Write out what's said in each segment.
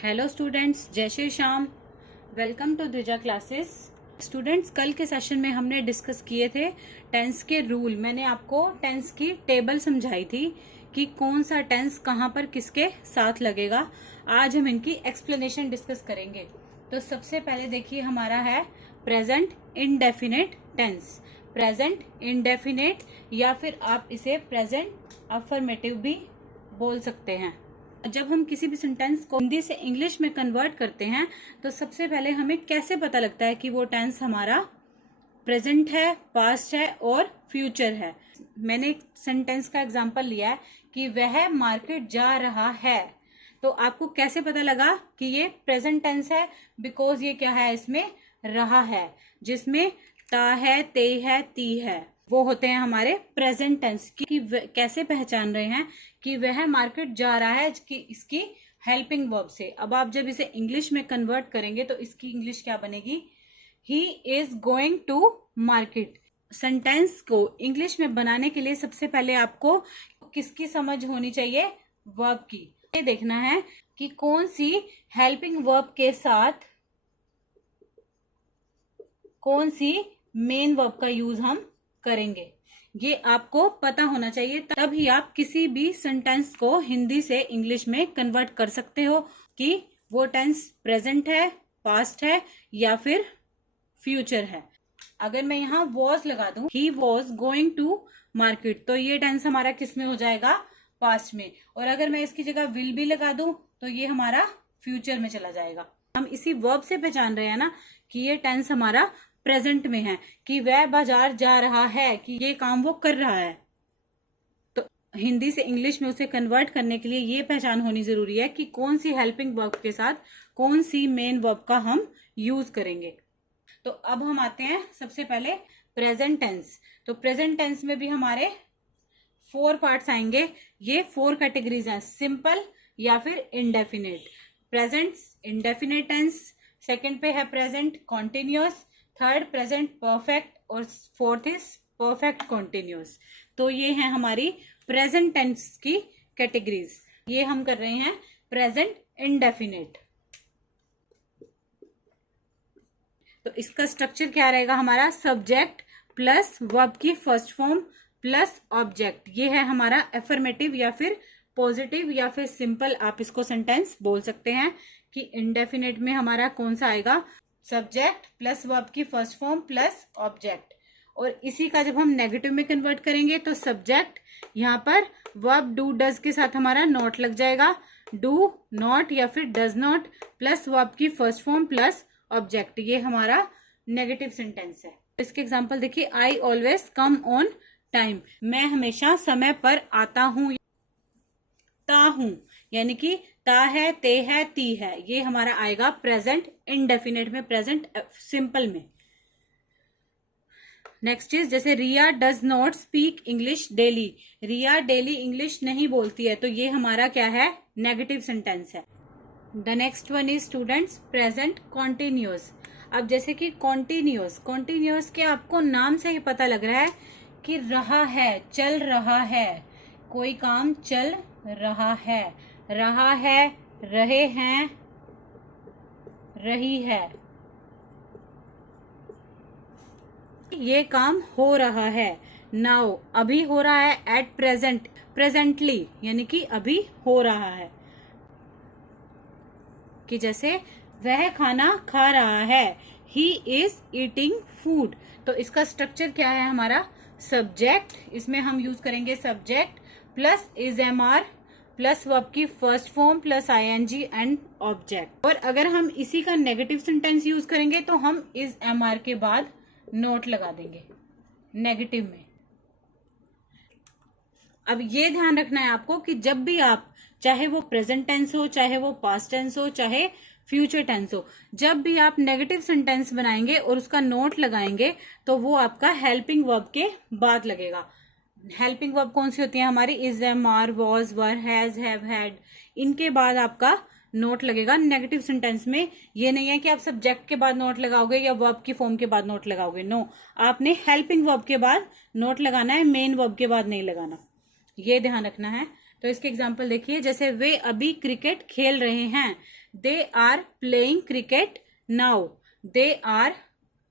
Hello students, जय Shri Shyam. Welcome to Dwija classes. Students, कल के सेशन में हमने डिस्कस किए थे टेंस के रूल। मैंने आपको टेंस की टेबल समझाई थी कि कौन सा टेंस कहाँ पर किसके साथ लगेगा। आज हम इनकी एक्सप्लेनेशन डिस्कस करेंगे। तो सबसे पहले देखिए, हमारा है present indefinite tense. Present indefinite या फिर आप इसे प्रेजेंट अफर्मेटिव भी बोल सकते हैं। जब हम किसी भी सेंटेंस को हिंदी से इंग्लिश में कन्वर्ट करते हैं तो सबसे पहले हमें कैसे पता लगता है कि वो टेंस हमारा प्रेजेंट है, पास्ट है और फ्यूचर है। मैंने एक सेंटेंस का एग्जांपल लिया है कि वह मार्केट जा रहा है। तो आपको कैसे पता लगा कि ये प्रेजेंट टेंस है? बिकॉज ये क्या है, इसमें रहा है, जिसमें ता है, ते है, ती है, वो होते हैं हमारे प्रेजेंट टेंस की। कैसे पहचान रहे हैं कि वह मार्केट जा रहा है, कि इसकी हेल्पिंग वर्ब से। अब आप जब इसे इंग्लिश में कन्वर्ट करेंगे तो इसकी इंग्लिश क्या बनेगी? He is going to market. Sentence को इंग्लिश में बनाने के लिए सबसे पहले आपको किसकी समझ होनी चाहिए? वर्ब की। ये देखना है कि कौन सी हेल्पिंग वर्ब के साथ कौन सी मेन वर्ब का यूज हम करेंगे। ये आपको पता होना चाहिए, तभी आप किसी भी सेंटेंस को हिंदी से इंग्लिश में कन्वर्ट कर सकते हो कि वो टेंस प्रेजेंट है, पास्ट है या फिर फ्यूचर है। अगर मैं यहाँ वॉज लगा दूं, he was going to market, तो ये टेंस हमारा किस में हो जाएगा? पास्ट में। और अगर मैं इसकी जगह विल भी लगा दूं तो ये हमारा फ्यूचर में चला जाएगा। हम इसी वर्ब से पहचान रहे हैं ना कि ये टेंस हमारा प्रेजेंट में है, कि वह बाजार जा रहा है, कि ये काम वो कर रहा है। तो हिंदी से इंग्लिश में उसे कन्वर्ट करने के लिए ये पहचान होनी जरूरी है कि कौन सी हेल्पिंग वर्ब के साथ कौन सी मेन वर्ब का हम यूज करेंगे। तो अब हम आते हैं सबसे पहले प्रेजेंट टेंस। तो प्रेजेंट टेंस में भी हमारे 4 पार्ट्स आएंगे। ये 4 कैटेगरीज हैं, सिंपल या फिर indefinite. Present indefinite tense, second पे है present continuous, third present perfect और फोर्थ इज परफेक्ट कॉन्टिन्यूअस। तो ये है हमारी प्रेजेंट टेंस की कैटेगरीज। ये हम कर रहे हैं प्रेजेंट इंडेफिनिट। तो इसका स्ट्रक्चर क्या रहेगा हमारा? सब्जेक्ट प्लस वर्ब की फर्स्ट फॉर्म प्लस ऑब्जेक्ट। ये है हमारा एफर्मेटिव या फिर पॉजिटिव या फिर सिंपल, आप इसको सेंटेंस बोल सकते हैं कि इंडेफिनिट में हमारा कौन सा आएगा? सब्जेक्ट प्लस वर्ब की फर्स्ट फॉर्म प्लस ऑब्जेक्ट। और इसी का जब हम नेगेटिव में कन्वर्ट करेंगे तो सब्जेक्ट, यहाँ पर वर्ब डू डज के साथ हमारा नॉट लग जाएगा, डू नॉट या फिर डज नॉट प्लस वर्ब की फर्स्ट फॉर्म प्लस ऑब्जेक्ट। ये हमारा नेगेटिव सेंटेंस है। इसके एग्जांपल देखिए, I always come on time, मैं हमेशा समय पर आता हूं। ता हूं यानी कि ता है, ते है, ती है, ये हमारा आएगा प्रेजेंट इंडेफिनिट में, प्रेजेंट सिंपल में। नेक्स्ट इज, जैसे Riya does not speak English daily, Riya daily English नहीं बोलती है, तो ये हमारा क्या है? नेगेटिव सेंटेंस है। The next one is students present continuous. अब जैसे कि कॉन्टिन्यूअस, कॉन्टिन्यूअस के आपको नाम से ही पता लग रहा है कि रहा है, चल रहा है, कोई काम चल रहा है, रहे हैं, रही है, ये काम हो रहा है। नाउ अभी हो रहा है, एट प्रेजेंट, प्रेजेंटली यानी कि अभी हो रहा है। कि जैसे वह खाना खा रहा है, ही इज ईटिंग फूड। तो इसका स्ट्रक्चर क्या है हमारा? सब्जेक्ट, इसमें हम यूज करेंगे subject plus is am are plus verb की first form plus ING and object. और अगर हम इसी का नेगेटिव सेंटेंस यूज करेंगे तो हम इज एम आर के बाद नोट लगा देंगे नेगेटिव में। अब ये ध्यान रखना है आपको कि जब भी आप, चाहे वो प्रेजेंट टेंस हो, चाहे वो पास्ट टेंस हो, चाहे फ्यूचर टेंस हो, जब भी आप नेगेटिव सेंटेंस बनाएंगे और उसका नोट लगाएंगे तो वो आपका हेल्पिंग वर्ब के बाद लगेगा। हेल्पिंग वर्ब कौन सी होती है हमारी? Is, am, are, was, were, has, have, had, इनके बाद आपका नोट लगेगा। नेगेटिव सेंटेंस में ये नहीं है कि आप सब्जेक्ट के बाद नोट लगाओगे या वर्ब की फॉर्म के बाद नोट लगाओगे। नो, आपने हेल्पिंग वर्ब के बाद नोट लगाना है, मेन वर्ब के बाद नहीं लगाना, ये ध्यान रखना है। तो इसके एग्जाम्पल देखिए, जैसे वे अभी क्रिकेट खेल रहे हैं, they are playing cricket now. They are,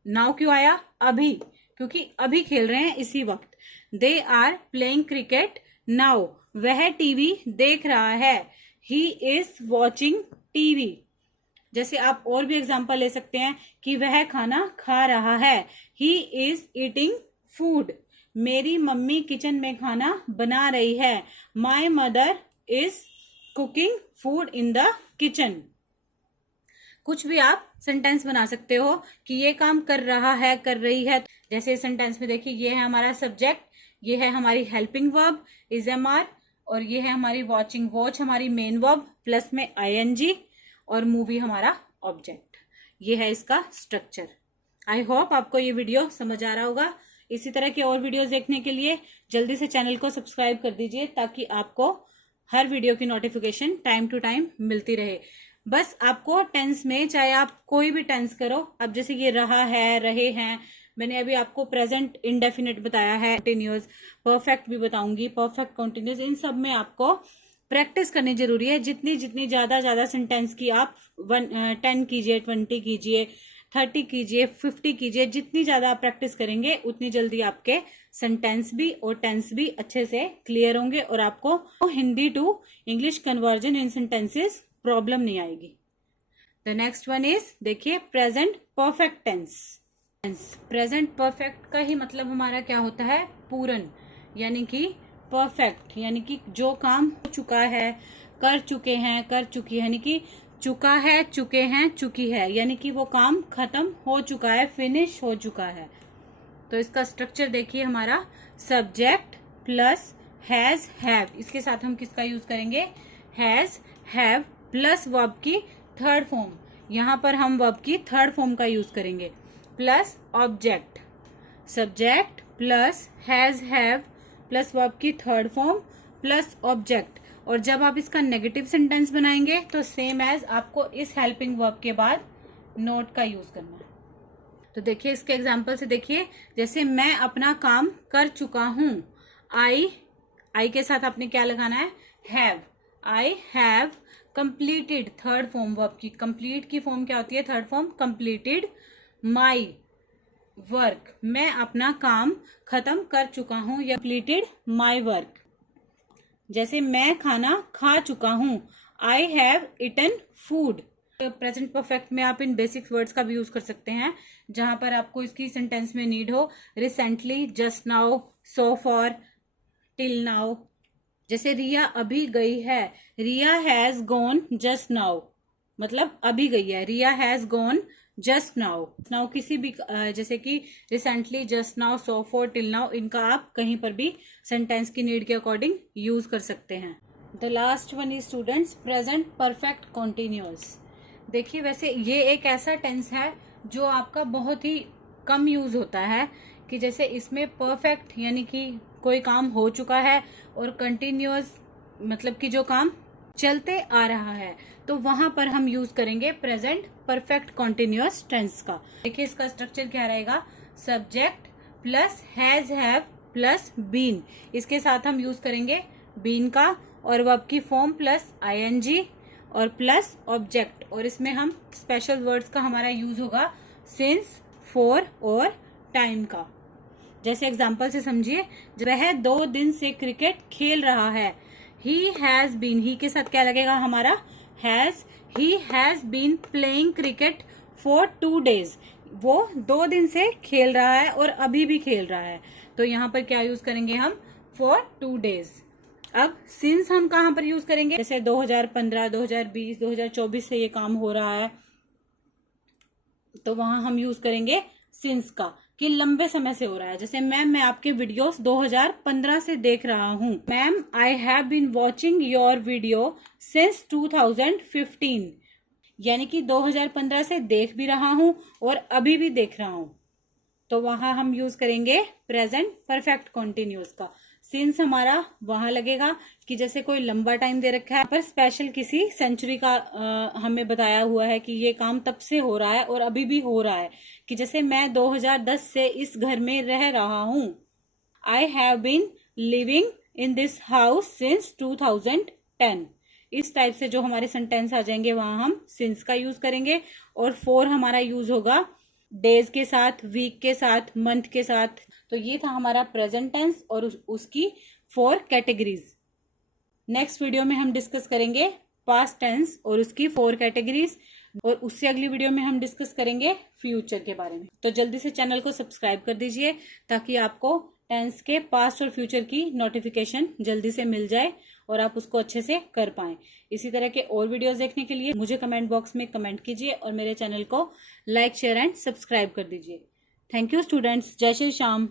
now क्यों आया? अभी, क्योंकि अभी खेल रहे हैं इसी वक्त। They are playing cricket now, वह टीवी देख रहा है। He is watching TV. जैसे आप और भी एग्जाम्पल ले सकते हैं कि वह खाना खा रहा है। He is eating food. मेरी मम्मी किचन में खाना बना रही है। My mother is cooking food in the kitchen. कुछ भी आप सेंटेंस बना सकते हो कि ये काम कर रहा है, कर रही है। जैसे इस सेंटेंस में देखिए, ये है हमारा सब्जेक्ट, ये है हमारी helping verb is am are, और ये है हमारी वॉचिंग, वॉच हमारी मेन वर्ब प्लस में आईएनजी, और मूवी हमारा ऑब्जेक्ट। ये है इसका स्ट्रक्चर। आई होप आपको ये वीडियो समझ आ रहा होगा। इसी तरह के और वीडियोस देखने के लिए जल्दी से चैनल को सब्सक्राइब कर दीजिए, ताकि आपको हर वीडियो की नोटिफिकेशन टाइम टू टाइम मिलती रहे। बस आपको टेंस में, चाहे आप कोई भी टेंस करो, अब जैसे ये रहा है, रहे हैं, मैंने अभी आपको प्रेजेंट इंडेफिनिट बताया है, कंटिन्यूअस, परफेक्ट भी बताऊंगी, परफेक्ट कंटिन्यूअस, इन सब में आपको प्रैक्टिस करनी जरूरी है। जितनी ज्यादा सेंटेंस की आप 10 कीजिए, 20 कीजिए, 30 कीजिए, 50 कीजिए, जितनी ज्यादा आप प्रैक्टिस करेंगे उतनी जल्दी आपके सेंटेंस भी और टेंस भी अच्छे से क्लियर होंगे, और आपको Hindi to English conversion in sentences problem नहीं आएगी। द नेक्स्ट वन इज, देखिए, present perfect tense. Present perfect का ही मतलब हमारा क्या होता है? पूर्ण, यानी कि परफेक्ट, यानी कि जो काम हो चुका है, कर चुके हैं, कर चुकी है, यानी कि चुका है, चुके हैं, चुकी है, यानी कि वो काम खत्म हो चुका है, फिनिश हो चुका है। तो इसका स्ट्रक्चर देखिए, हमारा सब्जेक्ट प्लस हैज हैव, इसके साथ हम किसका यूज करेंगे? हैज हैव प्लस वर्ब की थर्ड फॉर्म, यहां पर हम वर्ब की थर्ड फॉर्म का यूज करेंगे, plus object. Subject plus has have plus verb की थर्ड फॉर्म प्लस ऑब्जेक्ट। और जब आप इसका नेगेटिव सेंटेंस बनाएंगे तो सेम एज आपको इस हेल्पिंग वर्ब के बाद नोट का यूज करना है। तो देखिए इसके एग्जांपल से देखिए, जैसे मैं अपना काम कर चुका हूं, आई के साथ आपने क्या लगाना है? Have. I have completed, third form verb की, कंप्लीट की फॉर्म क्या होती है? Third form, completed my work, मैं अपना काम खत्म कर चुका हूं, या कंप्लीटेड माई वर्क। जैसे मैं खाना खा चुका हूं, I have eaten food. Present perfect में आप इन बेसिक वर्ड्स का भी यूज कर सकते हैं, जहां पर आपको इसकी सेंटेंस में नीड हो। Recently, just now, so far, till now. जैसे रिया अभी गई है, Riya has gone just now, मतलब अभी गई है। Riya has gone just now. Now किसी भी, जैसे कि recently, just now, so far, till now, इनका आप कहीं पर भी सेंटेंस की नीड के अकॉर्डिंग यूज कर सकते हैं। The last one is students present perfect continuous. देखिए वैसे ये एक ऐसा टेंस है जो आपका बहुत ही कम यूज होता है, कि जैसे इसमें परफेक्ट यानी कि कोई काम हो चुका है, और कंटिन्यूअस मतलब कि जो काम चलते आ रहा है, तो वहां पर हम यूज करेंगे प्रेजेंट परफेक्ट कॉन्टिन्यूअस टेंस का। देखिए इसका स्ट्रक्चर क्या रहेगा? Subject plus has have plus been, इसके साथ हम यूज करेंगे बीन का, और वर्ब की फॉर्म प्लस आईएनजी और प्लस ऑब्जेक्ट। और इसमें हम स्पेशल वर्ड्स का हमारा यूज होगा सिंस, फॉर और टाइम का। जैसे एग्जाम्पल से समझिए, वह 2 दिन से क्रिकेट खेल रहा है। ही हैज बीन, ही के साथ क्या लगेगा हमारा? Has. He has been playing cricket for 2 days, वो 2 दिन से खेल रहा है और अभी भी खेल रहा है, तो यहाँ पर क्या यूज करेंगे हम? For 2 days। अब सिंस हम कहाँ पर यूज करेंगे? जैसे 2015, 2020, 2024 से ये काम हो रहा है, तो वहां हम यूज करेंगे सिंस का, कि लंबे समय से हो रहा है। जैसे मैम, मैं आपके वीडियोस 2015 से देख रहा हूँ। Ma'am, I have been watching your video since 2015, यानी कि 2015 से देख भी रहा हूँ और अभी भी देख रहा हूँ, तो वहां हम यूज करेंगे प्रेजेंट परफेक्ट कॉन्टिन्यूअस का। सिंस हमारा वहां लगेगा कि जैसे कोई लंबा टाइम दे रखा है, पर स्पेशल किसी सेंचुरी का हमें बताया हुआ है कि ये काम तब से हो रहा है और अभी भी हो रहा है, कि जैसे मैं 2010 से इस घर में रह रहा हूं। I have been living in this house since 2010, इस टाइप से जो हमारे सेंटेंस आ जाएंगे वहां हम सिंस का यूज करेंगे। और फॉर हमारा यूज होगा डेज के साथ, वीक के साथ, मंथ के साथ। तो ये था हमारा प्रेजेंट टेंस और उसकी 4 कैटेगरीज। नेक्स्ट वीडियो में हम डिस्कस करेंगे पास्ट टेंस और उसकी 4 कैटेगरीज, और उससे अगली वीडियो में हम डिस्कस करेंगे फ्यूचर के बारे में। तो जल्दी से चैनल को सब्सक्राइब कर दीजिए ताकि आपको टेंस के पास्ट और फ्यूचर की नोटिफिकेशन जल्दी से मिल जाए और आप उसको अच्छे से कर पाएं। इसी तरह के और वीडियोस देखने के लिए मुझे कमेंट बॉक्स में कमेंट कीजिए और मेरे चैनल को लाइक, शेयर एंड सब्सक्राइब कर दीजिए। Thank you students. जय श्री श्याम।